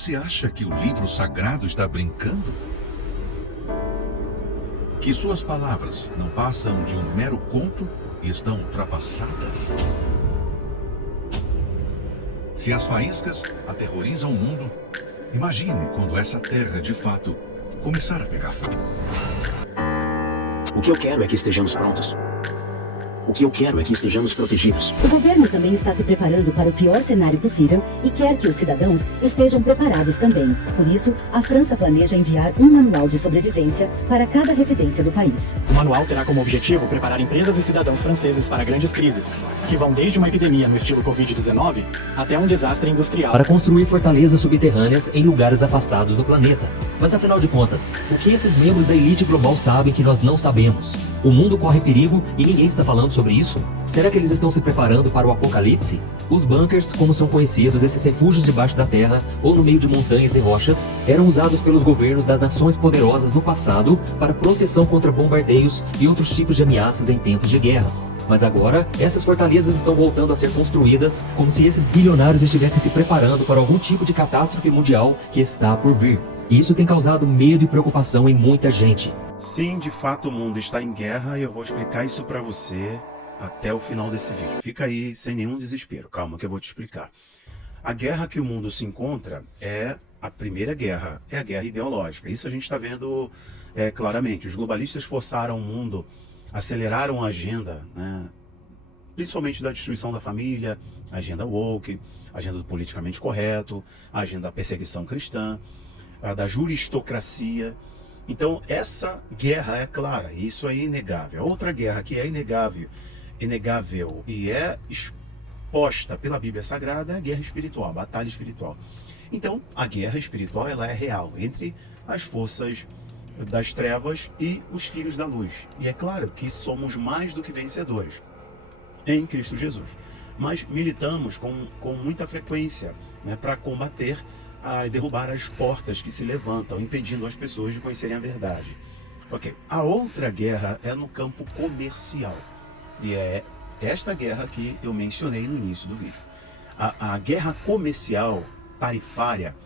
Você acha que o livro sagrado está brincando? Que suas palavras não passam de um mero conto e estão ultrapassadas? Se as faíscas aterrorizam o mundo, imagine quando essa terra, de fato, começar a pegar fogo. O que eu quero é que estejamos prontos. O que eu quero é que estejamos protegidos. O governo também está se preparando para o pior cenário possível e quer que os cidadãos estejam preparados também. Por isso, a França planeja enviar um manual de sobrevivência para cada residência do país. O manual terá como objetivo preparar empresas e cidadãos franceses para grandes crises, que vão desde uma epidemia no estilo Covid-19 até um desastre industrial. Para construir fortalezas subterrâneas em lugares afastados do planeta. Mas afinal de contas, o que esses membros da elite global sabem que nós não sabemos? O mundo corre perigo e ninguém está falando sobre isso? Será que eles estão se preparando para o apocalipse? Os bunkers, como são conhecidos, esses refúgios debaixo da terra ou no meio de montanhas e rochas, eram usados pelos governos das nações poderosas no passado para proteção contra bombardeios e outros tipos de ameaças em tempos de guerras. Mas agora, essas fortalezas estão voltando a ser construídas como se esses bilionários estivessem se preparando para algum tipo de catástrofe mundial que está por vir. E isso tem causado medo e preocupação em muita gente. Sim, de fato o mundo está em guerra e eu vou explicar isso para você até o final desse vídeo. Fica aí sem nenhum desespero, calma que eu vou te explicar. A guerra que o mundo se encontra é a primeira guerra, é a guerra ideológica. Isso a gente está vendo claramente. Os globalistas forçaram o mundo, aceleraram a agenda, né? Principalmente da destruição da família, a agenda woke, a agenda do politicamente correto, a agenda da perseguição cristã, a da juristocracia. Então essa guerra é clara, isso é inegável. A outra guerra que é inegável e é exposta pela Bíblia Sagrada é a guerra espiritual, a batalha espiritual. Então a guerra espiritual ela é real entre as forças das trevas e os filhos da luz. E é claro que somos mais do que vencedores em Cristo Jesus. Mas militamos com muita frequência, né, para combater e derrubar as portas que se levantam, impedindo as pessoas de conhecerem a verdade. Ok, a outra guerra é no campo comercial. E é esta guerra que eu mencionei no início do vídeo. A guerra comercial tarifária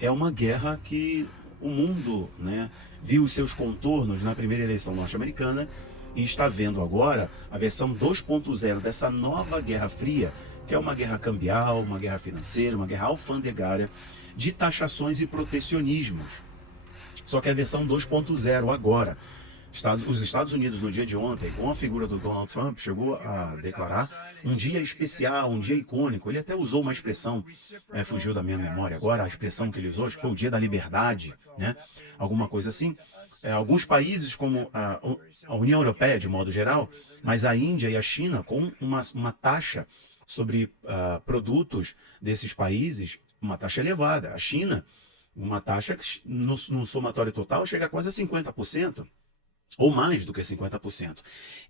é uma guerra que o mundo, né, viu os seus contornos na primeira eleição norte-americana e está vendo agora a versão 2.0 dessa nova Guerra Fria, que é uma guerra cambial, uma guerra financeira, uma guerra alfandegária, de taxações e protecionismos. Só que é a versão 2.0 agora. Os Estados Unidos, no dia de ontem, com a figura do Donald Trump, chegou a declarar um dia especial, um dia icônico. Ele até usou uma expressão, fugiu da minha memória agora, a expressão que ele usou, acho que foi o dia da liberdade, né? Alguma coisa assim. Alguns países, como a União Europeia, de modo geral, mas a Índia e a China, com uma taxa sobre produtos desses países, uma taxa elevada. A China, uma taxa que no somatório total chega a quase a 50%. Ou mais do que 50%.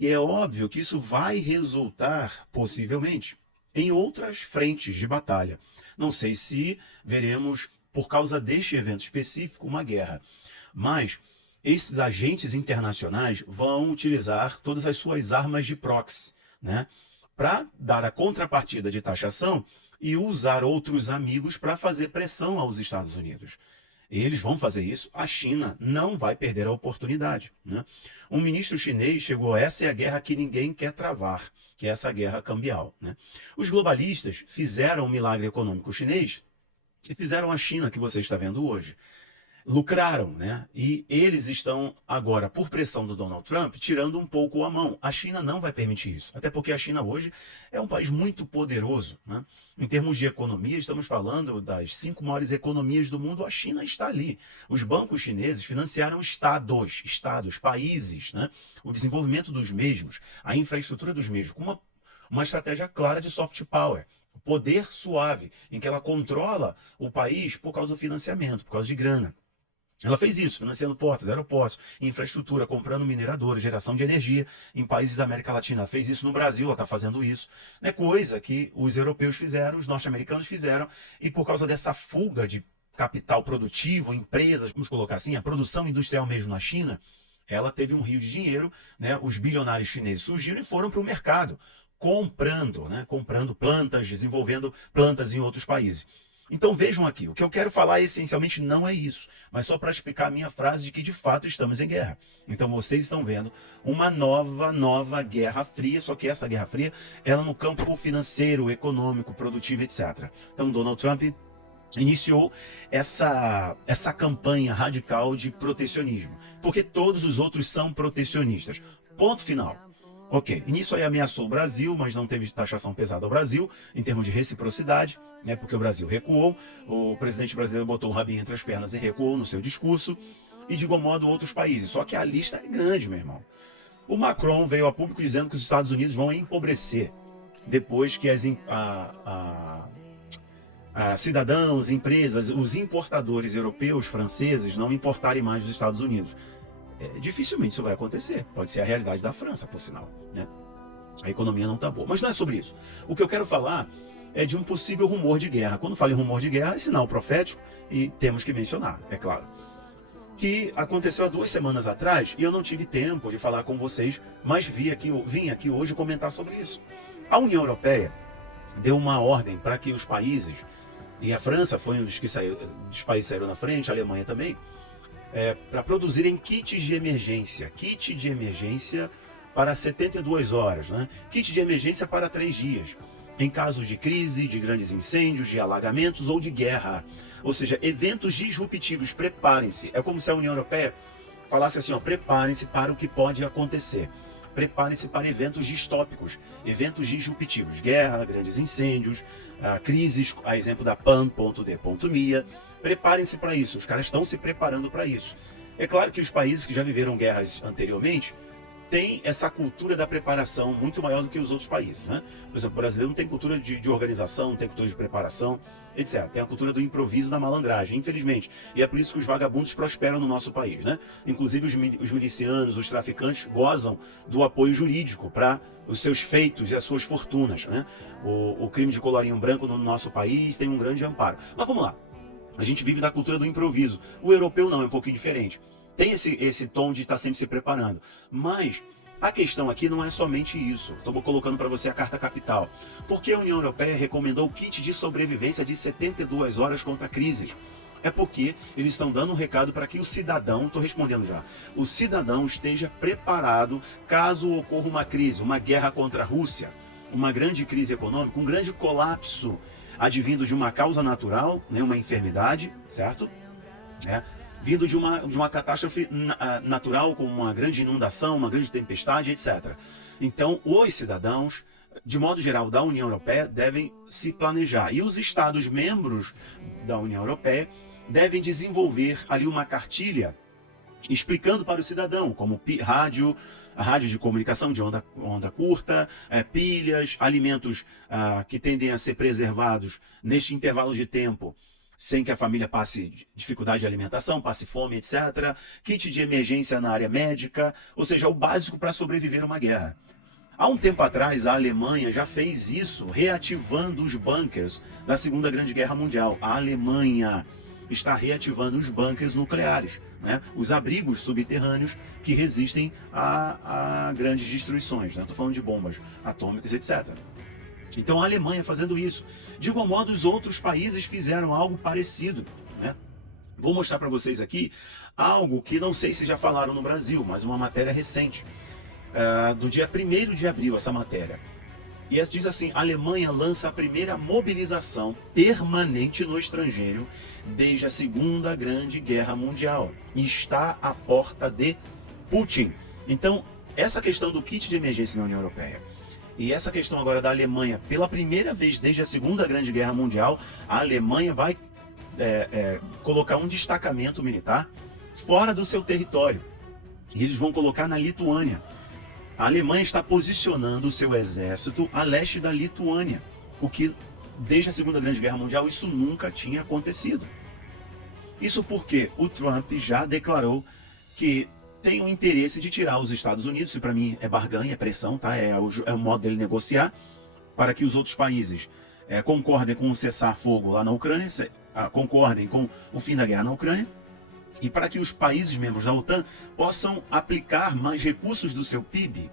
E é óbvio que isso vai resultar, possivelmente, em outras frentes de batalha. Não sei se veremos, por causa deste evento específico, uma guerra. Mas esses agentes internacionais vão utilizar todas as suas armas de proxy, né, para dar a contrapartida de taxação e usar outros amigos para fazer pressão aos Estados Unidos. Eles vão fazer isso, a China não vai perder a oportunidade, né? Um ministro chinês chegou, essa é a guerra que ninguém quer travar, que é essa guerra cambial, né? Os globalistas fizeram um milagre econômico chinês e fizeram a China que você está vendo hoje. Lucraram, né? E eles estão agora, por pressão do Donald Trump, tirando um pouco a mão. A China não vai permitir isso, até porque a China hoje é um país muito poderoso, né? Em termos de economia, estamos falando das 5 maiores economias do mundo, a China está ali. Os bancos chineses financiaram estados, países, né? O desenvolvimento dos mesmos, a infraestrutura dos mesmos, com uma estratégia clara de soft power. Poder suave, em que ela controla o país por causa do financiamento, por causa de grana. Ela fez isso, financiando portos, aeroportos, infraestrutura, comprando mineradores, geração de energia em países da América Latina. Ela fez isso no Brasil, ela está fazendo isso. É coisa que os europeus fizeram, os norte-americanos fizeram, e por causa dessa fuga de capital produtivo, empresas, vamos colocar assim, a produção industrial mesmo na China, ela teve um rio de dinheiro, né? Os bilionários chineses surgiram e foram para o mercado, comprando, né? Comprando plantas, desenvolvendo plantas em outros países. Então vejam aqui, o que eu quero falar essencialmente não é isso, mas só para explicar a minha frase de que de fato estamos em guerra. Então vocês estão vendo uma nova Guerra Fria, só que essa Guerra Fria, ela no campo financeiro, econômico, produtivo, etc. Então Donald Trump iniciou essa campanha radical de protecionismo, porque todos os outros são protecionistas. Ponto final. Ok, nisso aí ameaçou o Brasil, mas não teve taxação pesada ao Brasil, em termos de reciprocidade, né, porque o Brasil recuou, o presidente brasileiro botou o rabinho entre as pernas e recuou no seu discurso, e de igual modo outros países. Só que a lista é grande, meu irmão. O Macron veio a público dizendo que os Estados Unidos vão empobrecer, depois que cidadãos, empresas, os importadores europeus, franceses, não importarem mais dos Estados Unidos. Dificilmente isso vai acontecer. Pode ser a realidade da França, por sinal, né? A economia não está boa. Mas não é sobre isso. O que eu quero falar é de um possível rumor de guerra. Quando falo em rumor de guerra, é sinal profético e temos que mencionar, é claro. Que aconteceu há 2 semanas atrás e eu não tive tempo de falar com vocês, mas vim aqui hoje comentar sobre isso. A União Europeia deu uma ordem para que os países, e a França foi um dos países que saíram na frente, a Alemanha também, para produzirem kits de emergência. Kit de emergência para 72 horas, né? Kit de emergência para 3 dias. Em casos de crise, de grandes incêndios, de alagamentos ou de guerra. Ou seja, eventos disruptivos, preparem-se. É como se a União Europeia falasse assim, ó, preparem-se para o que pode acontecer. Preparem-se para eventos distópicos, eventos disruptivos. Guerra, grandes incêndios, crises, a exemplo da Pan.D.Mia. Preparem-se para isso, os caras estão se preparando para isso. É claro que os países que já viveram guerras anteriormente têm essa cultura da preparação muito maior do que os outros países, né? Por exemplo, o brasileiro não tem cultura de organização, não tem cultura de preparação, etc. Tem a cultura do improviso, da malandragem, infelizmente. E é por isso que os vagabundos prosperam no nosso país, né? Inclusive os milicianos, os traficantes gozam do apoio jurídico para os seus feitos e as suas fortunas, né? O crime de colarinho branco no nosso país tem um grande amparo. Mas vamos lá. A gente vive da cultura do improviso. O europeu não, é um pouquinho diferente. Tem esse tom de estar sempre se preparando. Mas a questão aqui não é somente isso. Estou colocando para você a carta capital. Porque a União Europeia recomendou o kit de sobrevivência de 72 horas contra crises. É porque eles estão dando um recado para que o cidadão, estou respondendo já, o cidadão esteja preparado caso ocorra uma crise, uma guerra contra a Rússia, uma grande crise econômica, um grande colapso advindo de uma causa natural, né, uma enfermidade, certo? Vindo de uma catástrofe natural, como uma grande inundação, uma grande tempestade, etc. Então, os cidadãos, de modo geral, da União Europeia, devem se planejar. E os Estados-membros da União Europeia devem desenvolver ali uma cartilha explicando para o cidadão, como a rádio de comunicação de onda curta, pilhas, alimentos que tendem a ser preservados neste intervalo de tempo, sem que a família passe dificuldade de alimentação, passe fome, etc. Kit de emergência na área médica, ou seja, o básico para sobreviver a uma guerra. Há um tempo atrás, a Alemanha já fez isso, reativando os bunkers da Segunda Grande Guerra Mundial. A Alemanha está reativando os bunkers nucleares, né? Os abrigos subterrâneos que resistem a grandes destruições. Estou falando de bombas atômicas, etc. Então a Alemanha fazendo isso. De igual modo, os outros países fizeram algo parecido, né? Vou mostrar para vocês aqui algo que não sei se já falaram no Brasil, mas uma matéria recente, do dia 1º de abril, essa matéria. E essa diz assim: a Alemanha lança a primeira mobilização permanente no estrangeiro desde a Segunda Grande Guerra Mundial. E está à porta de Putin. Então, essa questão do kit de emergência na União Europeia e essa questão agora da Alemanha, pela primeira vez desde a Segunda Grande Guerra Mundial, a Alemanha vai colocar um destacamento militar fora do seu território. E eles vão colocar na Lituânia. A Alemanha está posicionando o seu exército a leste da Lituânia, o que, desde a Segunda Grande Guerra Mundial, isso nunca tinha acontecido. Isso porque o Trump já declarou que tem o interesse de tirar os Estados Unidos, isso para mim é barganha, é pressão, tá? É o modo dele negociar, para que os outros países concordem com o cessar-fogo lá na Ucrânia, concordem com o fim da guerra na Ucrânia, e para que os países membros da OTAN possam aplicar mais recursos do seu PIB,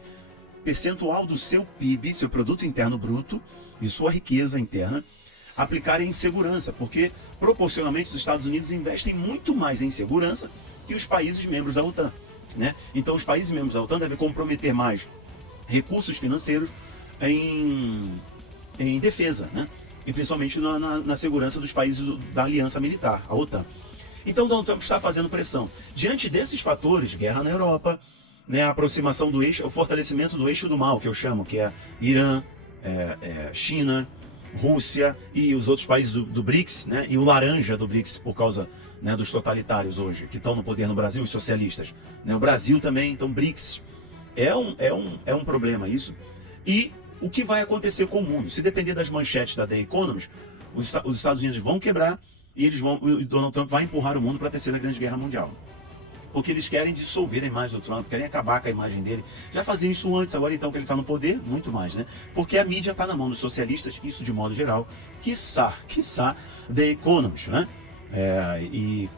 percentual do seu PIB, seu produto interno bruto, e sua riqueza interna, aplicarem em segurança, porque proporcionalmente os Estados Unidos investem muito mais em segurança que os países membros da OTAN, né? Então os países membros da OTAN devem comprometer mais recursos financeiros em defesa, né? E principalmente na segurança dos países da aliança militar, a OTAN. Então Donald Trump está fazendo pressão. Diante desses fatores, guerra na Europa, né, a aproximação do eixo, o fortalecimento do eixo do mal, que eu chamo, que é Irã, China, Rússia e os outros países do BRICS, né, e o laranja do BRICS por causa, né, dos totalitários hoje, que estão no poder no Brasil, os socialistas. Né, o Brasil também, então BRICS. É um problema isso. E o que vai acontecer com o mundo? Se depender das manchetes da The Economist, os Estados Unidos vão quebrar e o Donald Trump vai empurrar o mundo para a Terceira Grande Guerra Mundial. Porque eles querem dissolver a imagem do Trump, querem acabar com a imagem dele. Já faziam isso antes, agora então que ele está no poder, muito mais, né? Porque a mídia está na mão dos socialistas, isso de modo geral, quiçá The Economist, né? E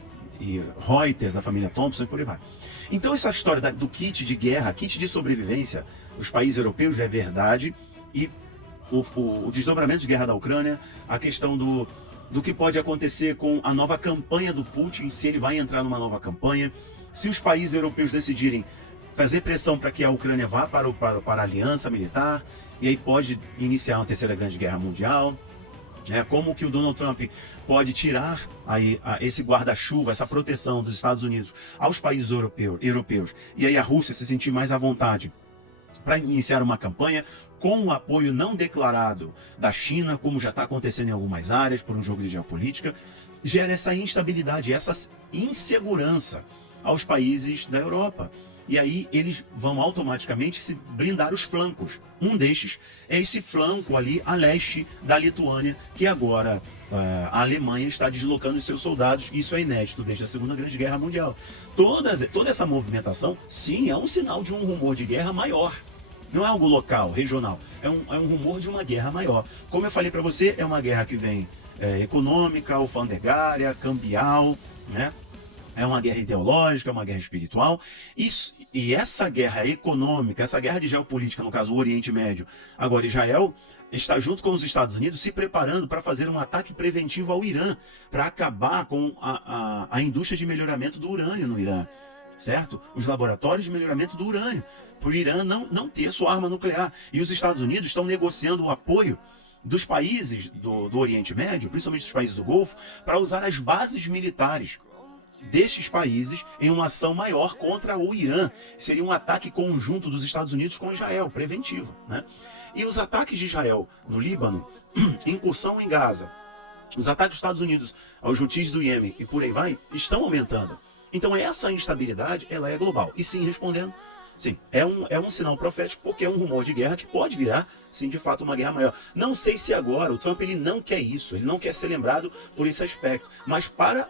Reuters, da família Thompson e por aí vai. Então essa história do kit de guerra, kit de sobrevivência, os países europeus já é verdade, e o desdobramento de guerra da Ucrânia, a questão do que pode acontecer com a nova campanha do Putin, se ele vai entrar numa nova campanha, se os países europeus decidirem fazer pressão para que a Ucrânia vá para a aliança militar, e aí pode iniciar uma Terceira Grande Guerra Mundial, né? Como que o Donald Trump pode tirar aí esse guarda-chuva, essa proteção dos Estados Unidos aos países europeus, e aí a Rússia se sentir mais à vontade para iniciar uma campanha com o apoio não declarado da China, como já está acontecendo em algumas áreas, por um jogo de geopolítica, gera essa instabilidade, essa insegurança aos países da Europa. E aí eles vão automaticamente se blindar os flancos. Um destes é esse flanco ali a leste da Lituânia, que agora a Alemanha está deslocando os seus soldados. Isso é inédito desde a Segunda Grande Guerra Mundial. Toda essa movimentação, sim, é um sinal de um rumor de guerra maior. Não é algo local, regional. É um rumor de uma guerra maior. Como eu falei para você, é uma guerra que vem econômica, alfandegária, cambial, né? É uma guerra ideológica, é uma guerra espiritual. E essa guerra econômica, essa guerra de geopolítica, no caso o Oriente Médio, agora Israel, está junto com os Estados Unidos se preparando para fazer um ataque preventivo ao Irã, para acabar com a indústria de melhoramento do urânio no Irã, certo? Os laboratórios de melhoramento do urânio, para o Irã não ter sua arma nuclear. E os Estados Unidos estão negociando o apoio dos países do Oriente Médio, principalmente dos países do Golfo, para usar as bases militares destes países em uma ação maior contra o Irã. Seria um ataque conjunto dos Estados Unidos com Israel, preventivo, né? E os ataques de Israel no Líbano, incursão em Gaza, os ataques dos Estados Unidos aos Houthis do Iêmen e por aí vai, estão aumentando. Então essa instabilidade, ela é global. E sim, respondendo, sim, é um sinal profético, porque é um rumor de guerra que pode virar, sim, de fato, uma guerra maior. Não sei se agora, o Trump ele não quer isso, ele não quer ser lembrado por esse aspecto, mas para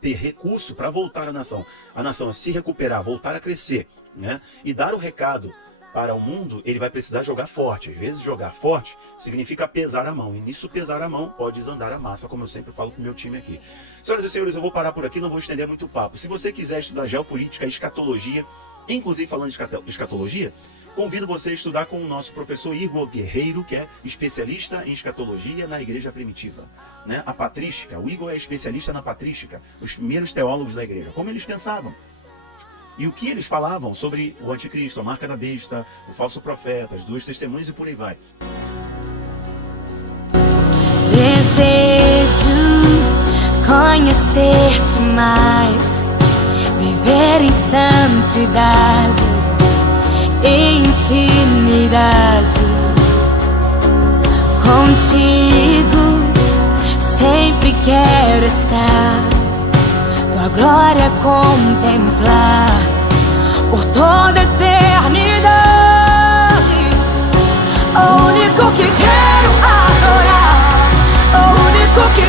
ter recurso para voltar a nação a se recuperar, voltar a crescer, né, e dar o recado para o mundo, ele vai precisar jogar forte. Às vezes jogar forte significa pesar a mão, e nisso pesar a mão pode desandar a massa, como eu sempre falo com o meu time aqui. Senhoras e senhores, eu vou parar por aqui, não vou estender muito o papo. Se você quiser estudar geopolítica, escatologia, inclusive falando de escatologia, convido você a estudar com o nosso professor Igor Guerreiro, que é especialista em escatologia na igreja primitiva, né? A patrística. O Igor é especialista na patrística, os primeiros teólogos da igreja, como eles pensavam. E o que eles falavam sobre o anticristo, a marca da besta, o falso profeta, as duas testemunhas e por aí vai. Desejo conhecer-te mais, viver em santidade, intimidade contigo. Sempre quero estar, tua glória contemplar por toda a eternidade. O único que quero adorar, o único que